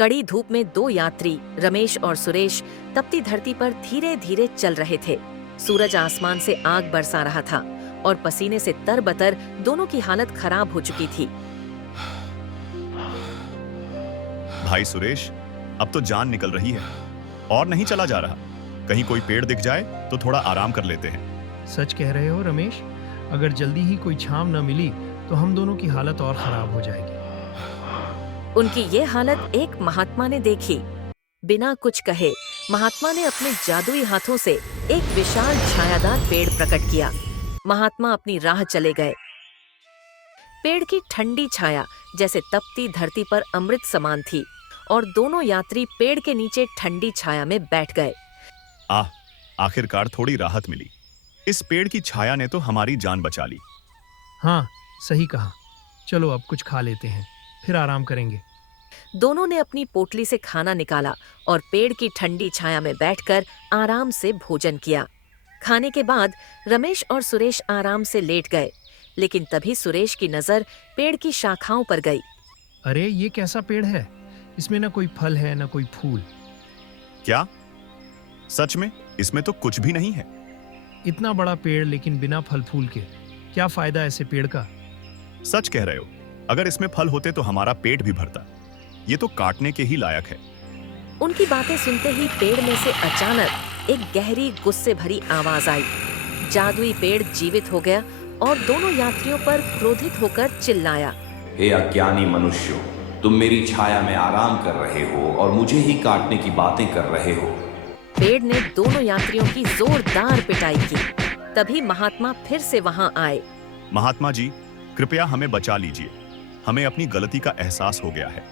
कड़ी धूप में दो यात्री रमेश और सुरेश तपती धरती पर धीरे धीरे चल रहे थे। सूरज आसमान से आग बरसा रहा था और पसीने से तरबतर दोनों की हालत खराब हो चुकी थी। भाई सुरेश, अब तो जान निकल रही है और नहीं चला जा रहा। कहीं कोई पेड़ दिख जाए तो थोड़ा आराम कर लेते हैं। सच कह रहे हो रमेश, अगर जल्दी ही कोई छांव न मिली तो हम दोनों की हालत और खराब हो जाएगी। उनकी ये हालत एक महात्मा ने देखी। बिना कुछ कहे महात्मा ने अपने जादुई हाथों से एक विशाल छायादार पेड़ प्रकट किया। महात्मा अपनी राह चले गए। पेड़ की ठंडी छाया जैसे तपती धरती पर अमृत समान थी और दोनों यात्री पेड़ के नीचे ठंडी छाया में बैठ गए। आखिरकार थोड़ी राहत मिली। इस पेड़ की छाया ने तो हमारी जान बचा ली। हाँ, सही कहा। चलो अब कुछ खा लेते हैं, फिर आराम करेंगे। दोनों ने अपनी पोटली से खाना निकाला और पेड़ की ठंडी छाया में बैठकर आराम से भोजन किया। खाने के बाद रमेश और सुरेश आराम से लेट गए, लेकिन तभी सुरेश की नजर पेड़ की शाखाओं पर गई। अरे, ये कैसा पेड़ है? इसमें ना कोई फल है ना कोई फूल। क्या? सच में इसमें तो कुछ भी नहीं है। इतना बड़ा पेड़ लेकिन बिना फल फूल के, क्या फायदा ऐसे पेड़ का? सच कह रहे हो। अगर इसमें फल होते तो हमारा पेट भी भरता। ये तो काटने के ही लायक है। उनकी बातें सुनते ही पेड़ में से अचानक एक गहरी गुस्से भरी आवाज आई। जादुई पेड़ जीवित हो गया और दोनों यात्रियों पर क्रोधित होकर चिल्लाया। हे अज्ञानी मनुष्यों, तुम मेरी छाया में आराम कर रहे हो और मुझे ही काटने की बातें कर रहे हो। पेड़ ने दोनों यात्रियों की जोरदार पिटाई की। तभी महात्मा फिर से वहां आए। महात्मा जी, कृपया हमें बचा लीजिए। हमें अपनी गलती का एहसास हो गया है।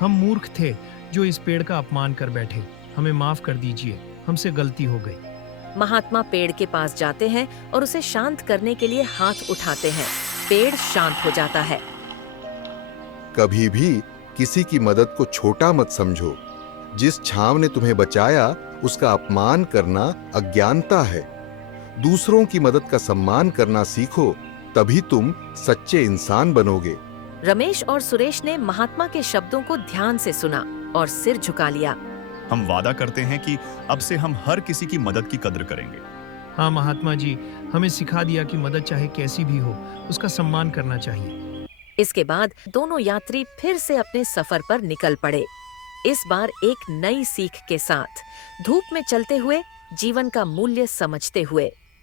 हम मूर्ख थे जो इस पेड़ का अपमान कर बैठे। हमें माफ कर दीजिए, हमसे गलती हो गई। महात्मा पेड़ के पास जाते हैं और उसे शांत करने के लिए हाथ उठाते हैं। पेड़ शांत हो जाता है। कभी भी किसी की मदद को छोटा मत समझो। जिस छांव ने तुम्हें बचाया उसका अपमान करना अज्ञानता है। दूसरों की मदद का सम्मान करना सीखो, तभी तुम सच्चे इंसान बनोगे। रमेश और सुरेश ने महात्मा के शब्दों को ध्यान से सुना और सिर झुका लिया। हम वादा करते हैं कि अब से हम हर किसी की मदद की कद्र करेंगे। हाँ महात्मा जी, हमें सिखा दिया कि मदद चाहे कैसी भी हो, उसका सम्मान करना चाहिए। इसके बाद दोनों यात्री फिर से अपने सफर पर निकल पड़े। इस बार एक नई सीख के साथ, धूप में चलते हुए, जीवन का मूल्य समझते हुए।